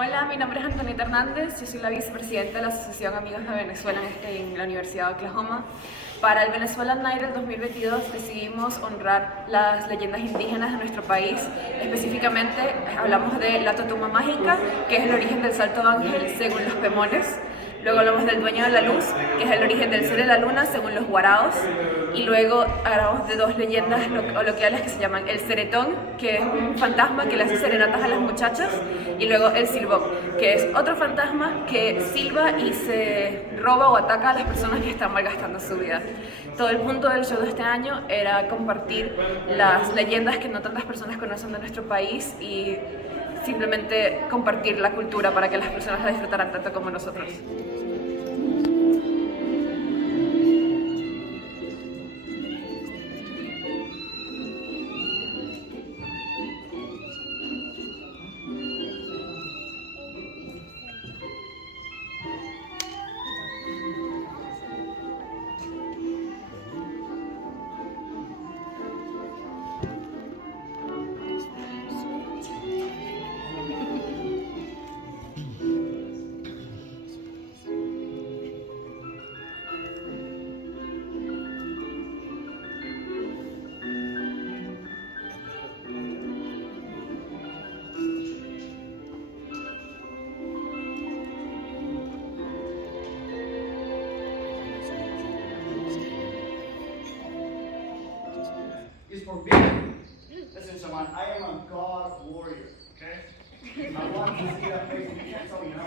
Hola, mi nombre es Antonieta Hernández, yo soy la vicepresidenta de la Asociación Amigos de Venezuela en la Universidad de Oklahoma. Para el Venezuelan Night del 2022 decidimos honrar las leyendas indígenas de nuestro país. Específicamente hablamos de la totuma mágica, que es el origen del salto ángel según los pemones. Luego hablamos del dueño de la luz, que es el origen del sol y la luna según los guaraos. Y luego hablamos de dos leyendas coloquiales que se llaman el ceretón, que es un fantasma que le hace serenatas a las muchachas, y luego el silbón, que es otro fantasma que silba y se roba o ataca a las personas que están malgastando su vida. Todo el punto del show de este año era compartir las leyendas que no tantas personas conocen de nuestro país y simplemente compartir la cultura para que las personas la disfrutaran tanto como nosotros. Is forbidden. Listen, Shaman, I am a god warrior, okay? I want to see that place, and you can't tell me no.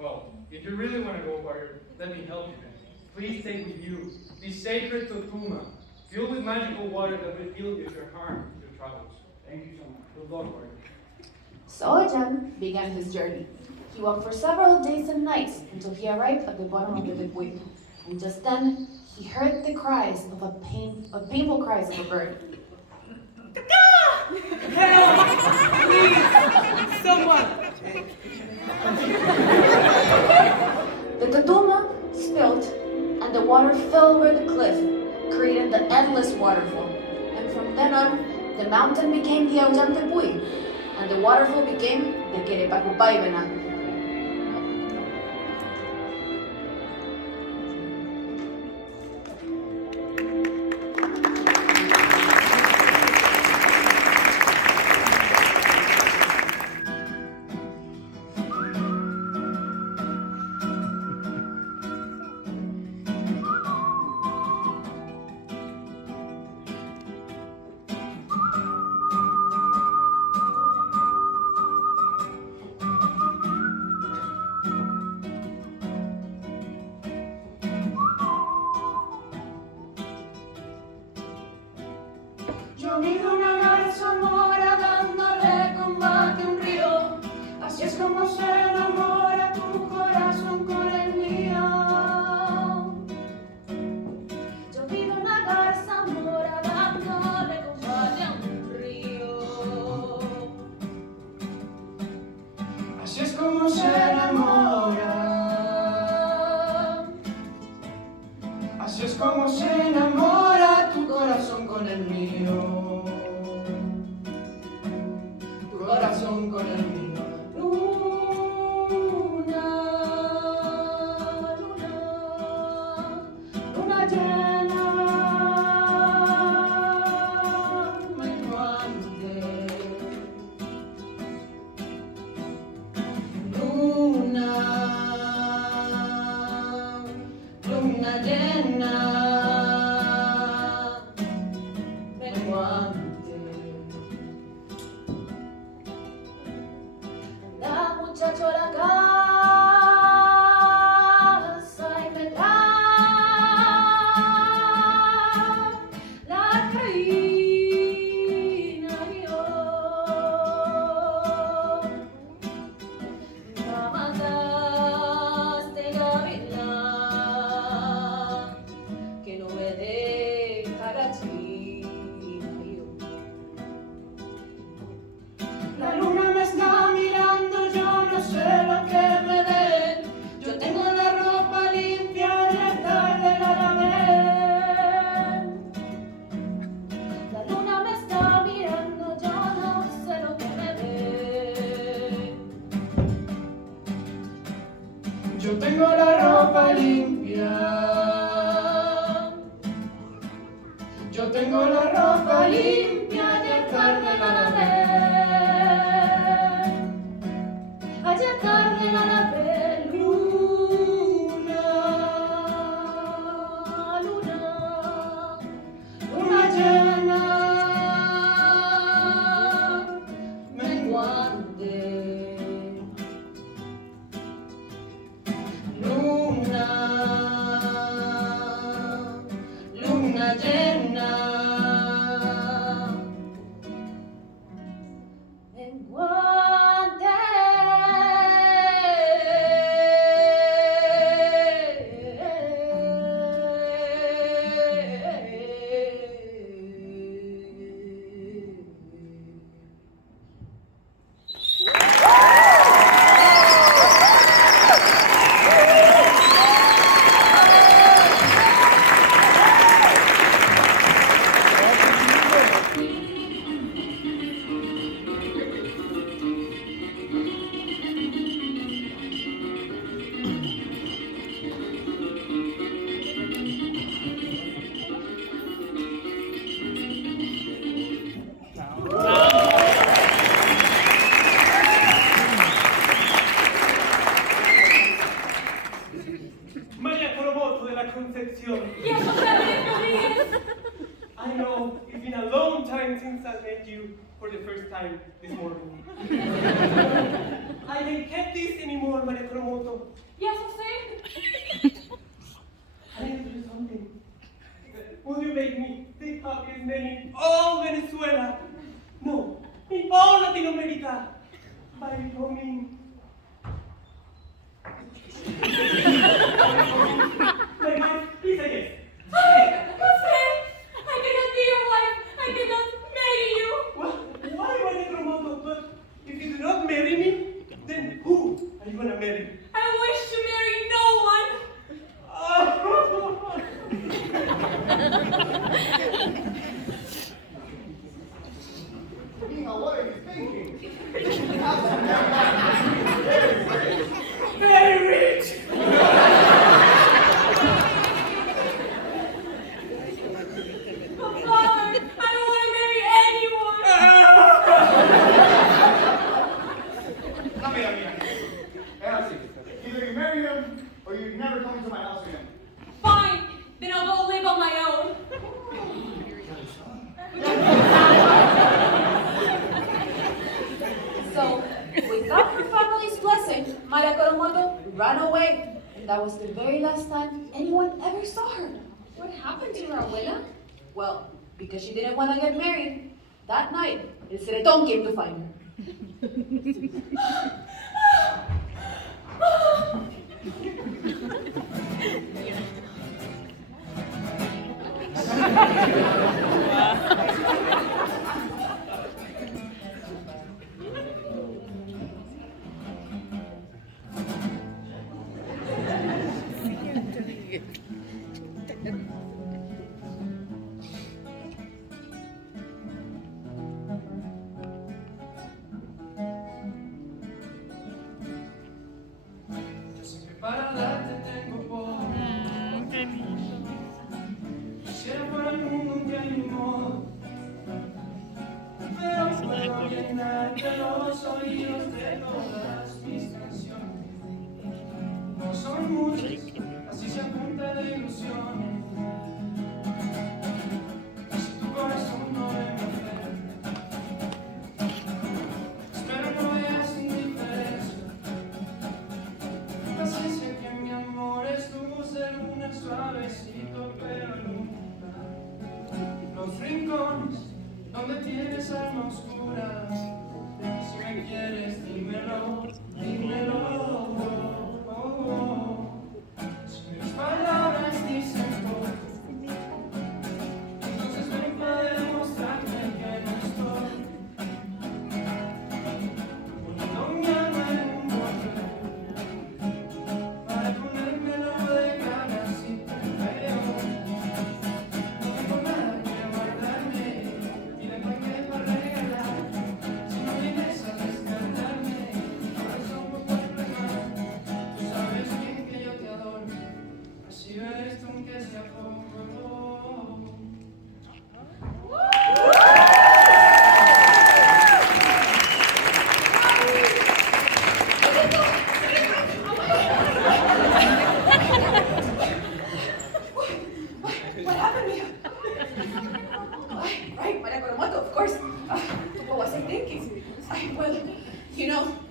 Well, if you really want to go warrior, let me help you then. Please take with you the sacred totuma, filled with magical water that will heal you your harm in your travels. Thank you so much. Good luck, warrior. So Jan began his journey. He walked for several days and nights until he arrived at the bottom of the Tepuy. And just then, he heard the cries of painful cries of a bird. Someone! The Tatuma spilled, and the water fell over the cliff, creating the endless waterfall. And from then on, the mountain became the Aujan Tepuy, and the waterfall became the Querepacupay Venado. Yo vi una garza mora dándole combate a un río, así es como se enamora tu corazón con el mío. Yo vi una garza mora dándole combate a un río, Así es como se enamora. Así es como se enamora tu corazón con el mío. Tu corazón con el mío. luna, luna, luna llena, menguante. Luna, luna llena, menguante. Da muchacho a la casa y me da la reina yo. La mataste, gavilán, que no me deja gachina yo. La luna me está mirando, yo no sé Yo tengo la ropa limpia. Yo tengo la ropa limpia y es tarde la lavé. Ayer tarde la lavé, luna, luna, luna llena, menguante, luna, luna llena, menguante. María Coromoto de la Concepción. Yes, please. I know it's been a long time since I met you for the first time this morning. I can't get this anymore, María Coromoto. Yes, Jose. I need to do something. Will you make me the happiest man in all Venezuela? No, in all Latin America. By becoming my wife, please say yes. Jose, I cannot be your wife. I cannot marry you. Well, why, María Coromoto? But if you do not marry me, then who are you gonna marry? I wish to marry no one. Mija, what are you thinking? Very rich! But Father, I don't want to marry anyone. No, mira. Es así. Either you marry him or you never come to my house again. Fine, then I'll go live on my own. So, without her family's blessing, Maria Coromoto ran away. And that was the very last time anyone ever saw her. What happened to her, abuela? Well, because she didn't want to get married, that night, El Ceretón came to find her.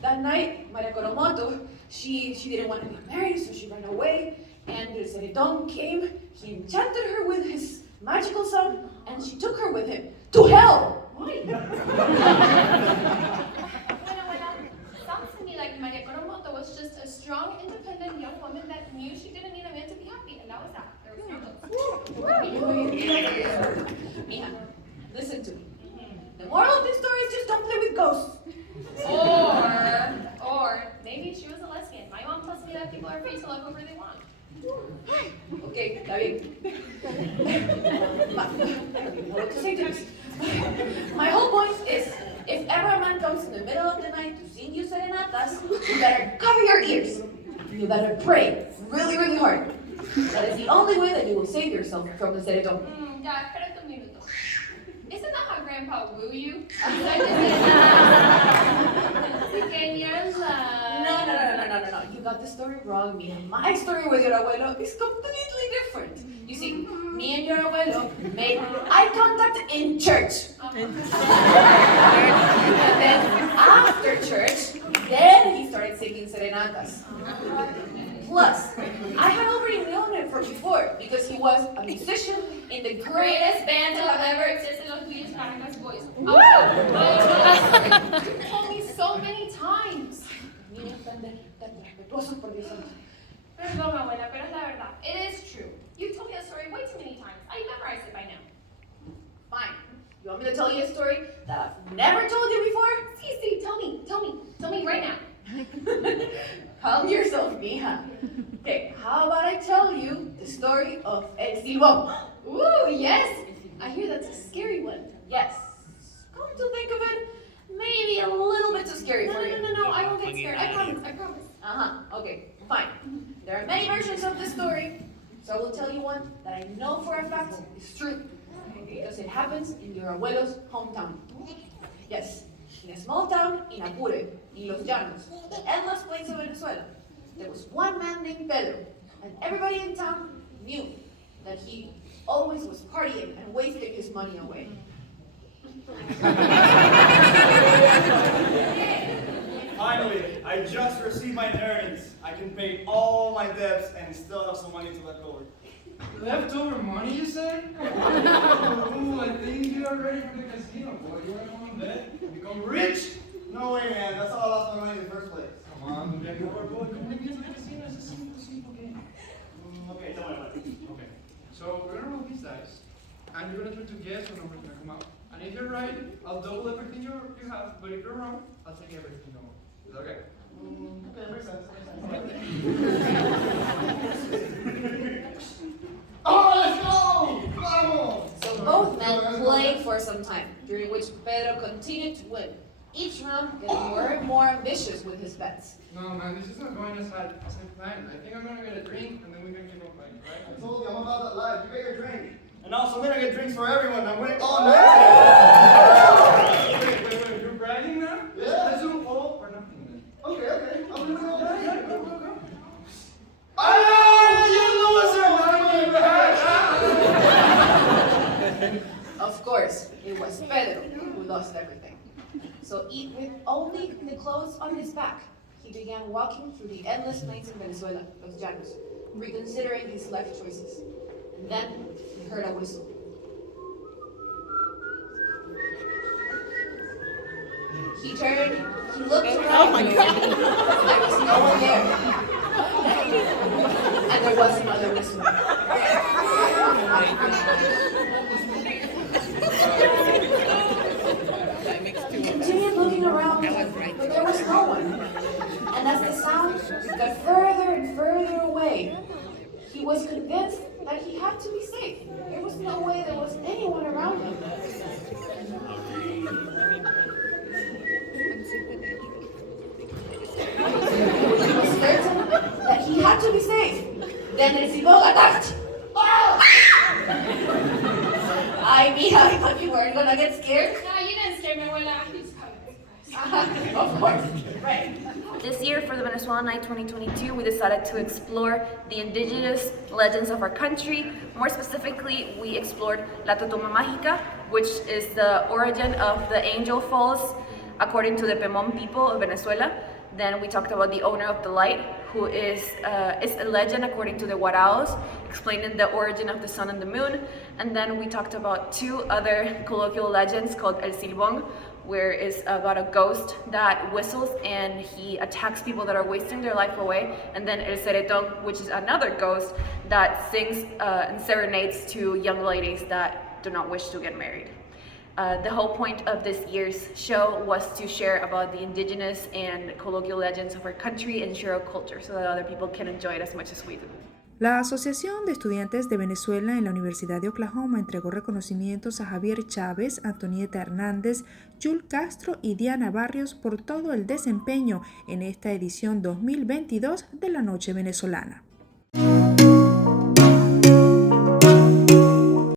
that night, Maria Coromoto, she didn't want to get married, so she ran away. And the Ceredon came, he enchanted her with his magical song, and she took her with him to hell. Bueno, sounds to me like Maria Coromoto was just a strong, independent young woman that knew she didn't need a man to be happy, and that was that. There was no goats. Mija, listen to me. The moral of this story is just don't play with ghosts. Or maybe she was a lesbian. My mom tells me that people are free to love whoever they want. Okay, está bien. I don't know what to say to this. My whole point is, if ever a man comes in the middle of the night to sing you serenatas, you better cover your ears. You better pray really, really hard. That is the only way that you will save yourself from the seretón. Ya, espérate un minuto. Isn't that how Grandpa woo you? Pequeña love. No. You got the story wrong, Mia. My story with your abuelo is completely different. You see, me and your abuelo made eye contact in church. And then after church, then he started singing serenatas. Plus, I had already known him from before because he was a musician in the Greatest band to have ever existed on Huellas Caracas Boys. Woo! You told me so many times. Niños tan respetuosos, por Dios santo. Perdón, abuela, pero es la verdad. It is true. You told me that story way too many times. I memorized it by now. Fine. You want me to tell you a story that I've never told you before? See, tell me right now. Calm yourself, mija. Okay, how about I tell you the story of El Silbón? Ooh, yes. I hear that's a scary one. Yes. Come to think of it, maybe a little bit too scary for you. No, I won't get scared. I promise. Okay, fine. There are many versions of the story, so I will tell you one that I know for a fact is true. Because it happens in your abuelo's hometown. Yes, in a small town in Apure, in Los Llanos, the endless plains of Venezuela, there was one man named Pedro, and everybody in town knew that he always was partying and wasting his money away. Finally, I just received my earnings. I can pay all my debts and still have some money to let go. Leftover money, you say? Ooh, I think you are ready for the casino, boy. You want to go on bet? Become rich? No way, man. That's how I lost my money in the first place. Come on, don't get over, boy. Come on, get to the casino. It's a simple game. Okay, tell me about it. Okay, so we're gonna roll these dice, and you're gonna try to guess what number's gonna come out. And if you're right, I'll double everything you have. But if you're wrong, I'll take everything you know. Is that okay? Okay, makes sense. Oh, let's go! Vamos! So both men played for some time, during which Pedro continued to win, each round getting more and more ambitious with his bets. No, man, this is not going as I planned. I think I'm gonna get a drink, and then we can keep on playing, right? I told you, I'm about that life. You get your drink. And also, I'm gonna get drinks for everyone. I'm winning all night. Wait, you're bragging now? Yeah. Let's do all or nothing then. Okay. I'm gonna win all Yeah, night. go. Oh, you loser! Of course, it was Pedro who lost everything. So with only the clothes on his back, he began walking through the endless plains in Venezuela, Los Llanos, reconsidering his life choices. And then he heard a whistle. He turned, he looked around. Oh my God! There was no one there. And there was another whistle. He continued looking around, but there was no one. And as the sound got further and further away, he was convinced that he had to be safe. There was no way there was anyone around him. He was certain that he had to be safe. Then el silbón attacked. Ay, mija, I thought you weren't gonna get scared. No, you didn't scare me, abuela. He's coming. Of course, right. This year for the Venezuelan Night 2022, we decided to explore the indigenous legends of our country. More specifically, we explored La Totuma Mágica, which is the origin of the Angel Falls according to the Pemon people of Venezuela. Then we talked about the owner of the light, who is a legend according to the Waraos, explaining the origin of the sun and the moon. And then we talked about two other colloquial legends called El Silbón, where it's about a ghost that whistles and he attacks people that are wasting their life away. And then El Ceretón, which is another ghost that sings and serenades to young ladies that do not wish to get married. The whole point of this year's show was to share about the indigenous and colloquial legends of our country and share our culture so that other people can enjoy it as much as we do. La Asociación de Estudiantes de Venezuela en la Universidad de Oklahoma entregó reconocimientos a Javier Chávez, Antonieta Hernández, Yul Castro y Diana Barrios por todo el desempeño en esta edición 2022 de la Noche Venezolana.